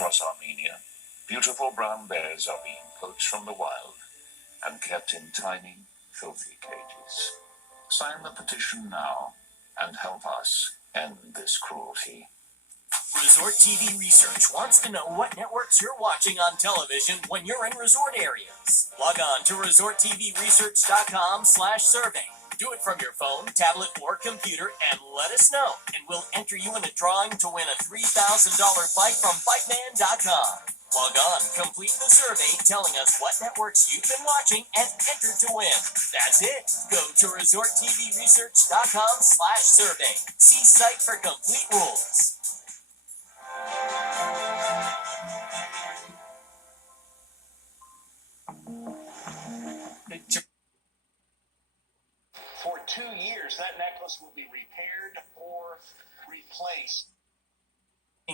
across Armenia, beautiful brown bears are being poached from the wild and kept in tiny, filthy cages. Sign the petition now and help us end this cruelty. Resort TV Research wants to know what networks you're watching on television when you're in resort areas. Log on to resorttvresearch.com/survey. Do it from your phone, tablet, or computer and let us know. And we'll enter you in a drawing to win a $3,000 bike from bikeman.com. Log on, complete the survey telling us what networks you've been watching and enter to win. That's it. Go to resorttvresearch.com/survey. See site for complete rules. For 2 years, that necklace will be repaired or replaced.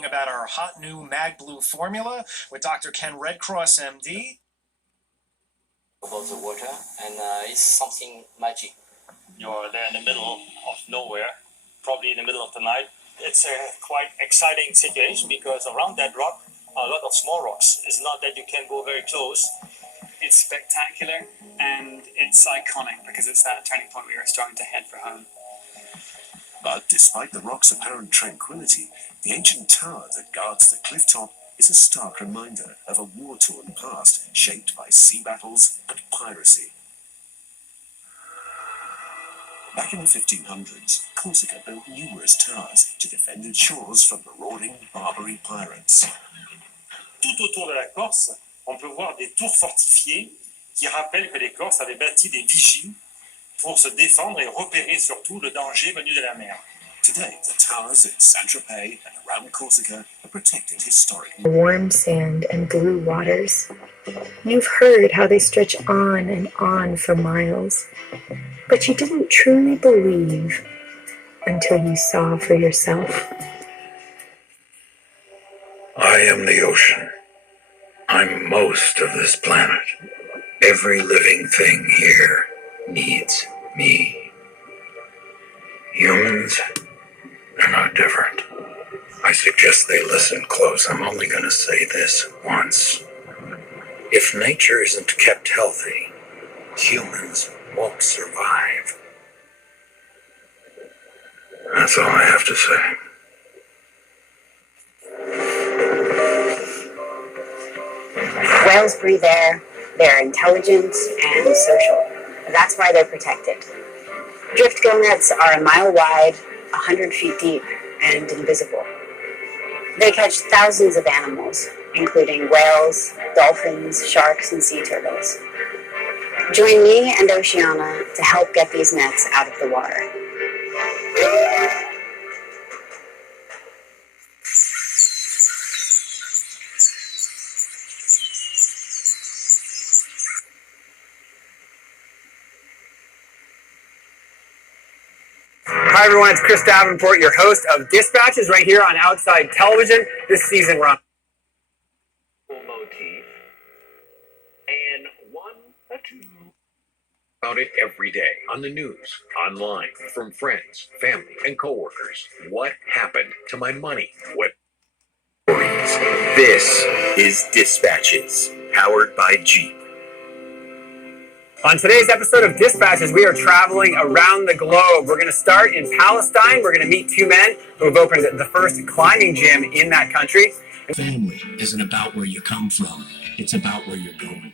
About our hot new Mag Blue formula with Dr. Ken Redcross, MD. About the water, and it's something magic. You're there in the middle of nowhere, probably in the middle of the night. It's a quite exciting situation because around that rock are a lot of small rocks. It's not that you can go very close. It's spectacular and it's iconic because it's that turning point we are starting to head for home. But despite the rock's apparent tranquility, the ancient tower that guards the cliff top is a stark reminder of a war-torn past shaped by sea battles and piracy. Back in the 1500s, Corsica built numerous towers to defend its shores from marauding Barbary pirates. Tout autour de la Corse, on peut voir des tours fortifiées qui rappellent que les Corses avaient bâti des vigies pour se défendre et repérer surtout le danger venu de la mer. Today, the towers in Saint-Tropez and around Corsica are protected historically. Warm sand and blue waters. You've heard how they stretch on for miles, but you didn't truly believe until you saw for yourself. I am the ocean. I'm most of this planet. Every living thing here needs me. Humans are not different. I suggest they listen close. I'm only going to say this once. If nature isn't kept healthy, humans won't survive. That's all I have to say. Whales breathe air, they're intelligent and social. That's why they're protected. Drift gill nets are a mile wide, 100 feet deep, and invisible. They catch thousands of animals, including whales, dolphins, sharks, and sea turtles. Join me and Oceana to help get these nets out of the water. Hi everyone, it's Chris Davenport, your host of Dispatches right here on Outside Television. This season we're on motif and 1 or 2. About it every day on the news, online, from friends, family, and coworkers. What happened to my money? What stories? This is Dispatches, powered by Jeep. On today's episode of Dispatches, we are traveling around the globe. We're going to start in Palestine. We're going to meet two men who have opened the first climbing gym in that country. Family isn't about where you come from. It's about where you're going.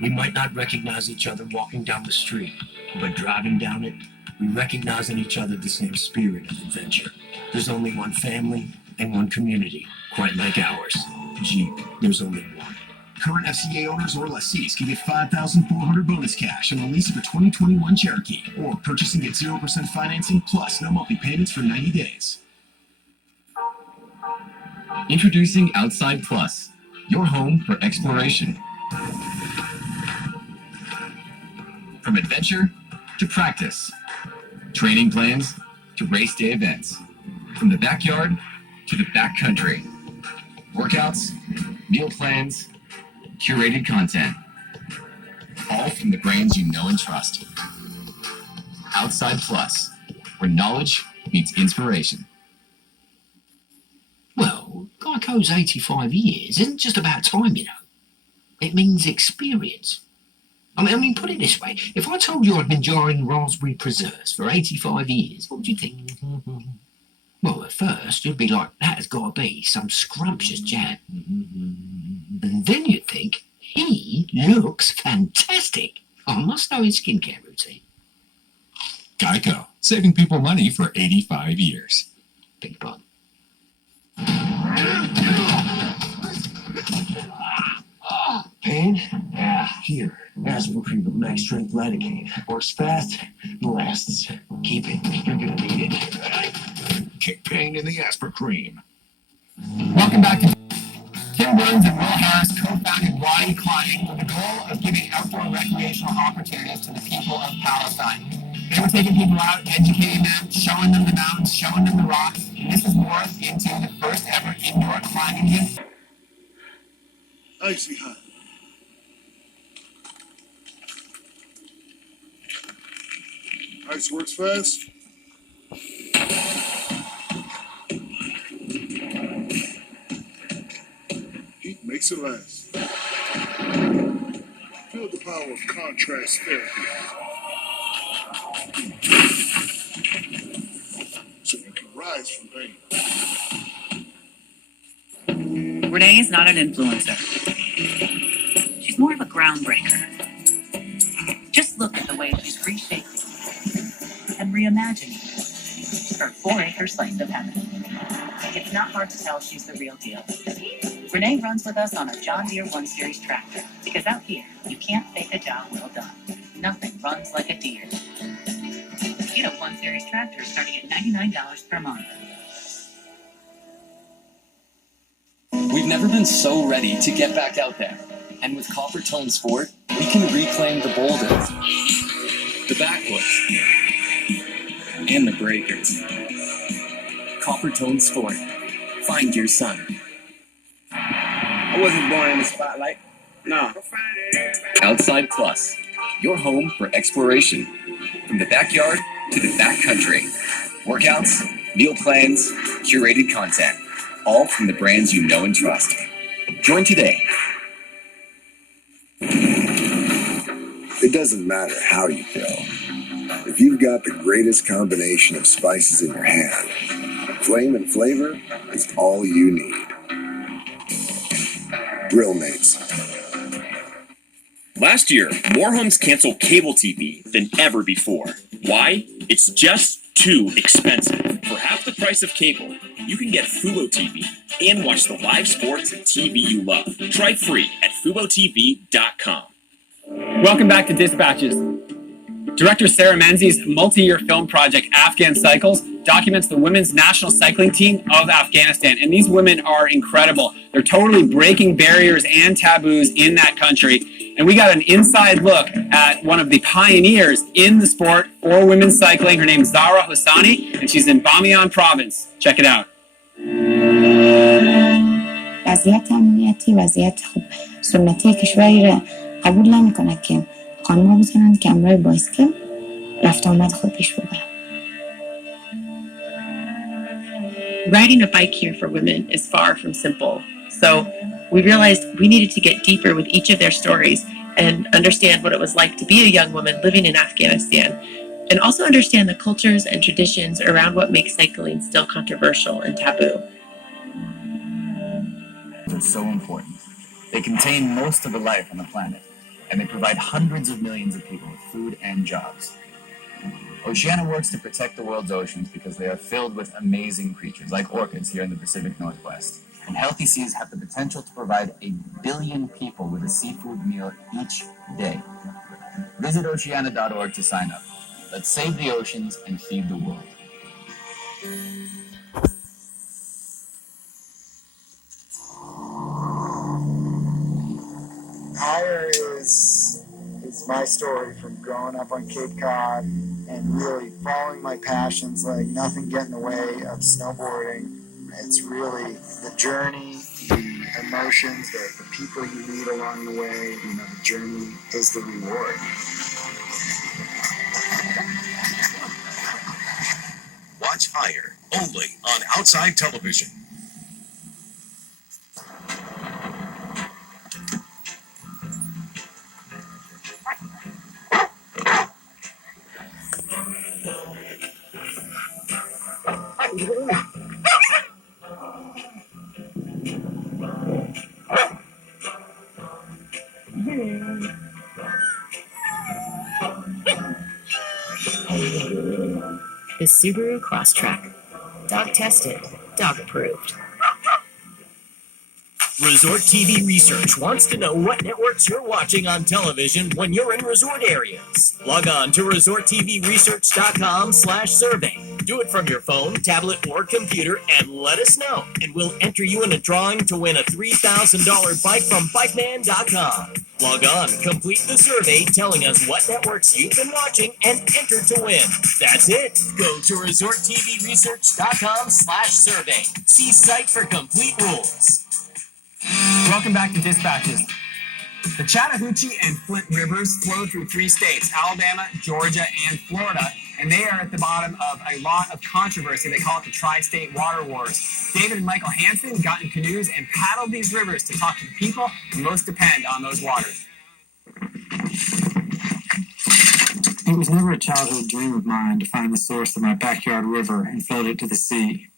We might not recognize each other walking down the street, but driving down it, we recognize in each other the same spirit of adventure. There's only one family and one community, quite like ours. Jeep, there's only one. Current FCA owners or lessees can get $5,400 bonus cash on the lease of a 2021 Cherokee, or purchase and get 0% financing plus no monthly payments for 90 days. Introducing Outside Plus, your home for exploration. From adventure to practice, training plans to race day events, from the backyard to the backcountry, workouts, meal plans, curated content, all from the brands you know and trust. Outside Plus, where knowledge meets inspiration. Well, Geico's 85 years isn't just about time, you know. It means experience. I mean, put it this way. If I told you I'd been jarring raspberry preserves for 85 years, what would you think? Well, at first, you'd be like, that has got to be some scrumptious jam. And then you'd think, he looks fantastic. I must know his skincare routine. Geico, saving people money for 85 years. Big pardon. Pain? Yeah, here. Aspirin with max strength lidocaine. Works fast, lasts. Keep it. You're gonna need it. Kick pain in the Aspirin. Welcome back to Tim Burns and Will Harris co-founded Wadi Climbing with the goal of giving outdoor recreational opportunities to the people of Palestine. They were taking people out, educating them, showing them the mountains, showing them the rocks, and this was morphed into the first ever indoor climbing gym. Icy hot. Ice works fast. Heat makes it last. Feel the power of contrast therapy. So you can rise from pain. Renee is not an influencer. She's more of a groundbreaker. Just look at the way she's reshaping and reimagining her 4-acre slice of heaven. It's not hard to tell she's the real deal. Renee runs with us on a John Deere 1 Series tractor because out here, you can't fake a job well done. Nothing runs like a Deere. Get a 1 Series tractor starting at $99 per month. We've never been so ready to get back out there. And with Copper Tone Sport, we can reclaim the boulders, the backwoods, and the breakers. Copper Tone Sport. Find your son. I wasn't born in the spotlight. No. Outside Plus, your home for exploration. From the backyard to the backcountry. Workouts, meal plans, curated content. All from the brands you know and trust. Join today. It doesn't matter how you grill. If you've got the greatest combination of spices in your hand, flame and flavor is all you need. Grill Mates. Last year, more homes canceled cable TV than ever before. Why? It's just too expensive. For half the price of cable, you can get Fubo TV and watch the live sports and TV you love. Try free at FuboTV.com. Welcome back to Dispatches. Director Sarah Menzies' multi-year film project, Afghan Cycles, documents the women's national cycling team of Afghanistan. And these women are incredible. They're totally breaking barriers and taboos in that country. And we got an inside look at one of the pioneers in the sport for women's cycling. Her name's Zahra Hossani, and she's in Bamiyan province. Check it out. وضعیت امنیتی وضعیت خوب سنتی کشوری را قبول نمی‌کنه که خانم‌ها بتونن که همراه بایسکل رفت آمد خود پیش ببرن. Riding a bike here for women is far from simple. So we realized we needed to get deeper with each of their stories and understand what it was like to be a young woman living in Afghanistan, and also understand the cultures and traditions around what makes cycling still controversial and taboo. Are so important. They contain most of the life on the planet, and they provide hundreds of millions of people with food and jobs. Oceana works to protect the world's oceans because they are filled with amazing creatures, like orchids here in the Pacific Northwest. And healthy seas have the potential to provide 1 billion people with a seafood meal each day. Visit oceana.org to sign up. Let's save the oceans and feed the world. Higher is my story from growing up on Cape Cod and really following my passions, like nothing getting in the way of snowboarding. It's really the journey, the emotions, the people you meet along the way. You know, the journey is the reward. Watch Higher only on Outside Television. The Subaru Crosstrek. Dog tested, dog approved. Resort TV Research wants to know what networks you're watching on television when you're in resort areas. Log on to resorttvresearch.com/survey. Do it from your phone, tablet, or computer and let us know. And we'll enter you in a drawing to win a $3,000 bike from bikeman.com. Log on, complete the survey telling us what networks you've been watching and enter to win. That's it. Go to resorttvresearch.com/survey. See site for complete rules. Welcome back to Dispatches. The Chattahoochee and Flint rivers flow through 3 states, Alabama, Georgia, and Florida, and they are at the bottom of a lot of controversy. They call it the Tri-State Water Wars. David and Michael Hansen got in canoes and paddled these rivers to talk to the people who most depend on those waters. It was never a childhood dream of mine to find the source of my backyard river and float it to the sea.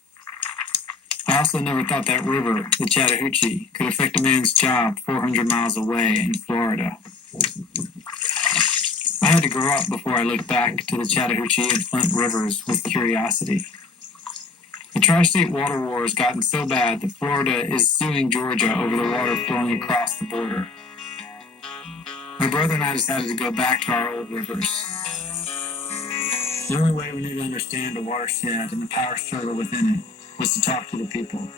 I also never thought that river, the Chattahoochee, could affect a man's job 400 miles away in Florida. I had to grow up before I looked back to the Chattahoochee and Flint rivers with curiosity. The Tri-State Water War has gotten so bad that Florida is suing Georgia over the water flowing across the border. My brother and I decided to go back to our old rivers. The only way we knew to understand a watershed and the power struggle within it was to talk to the people.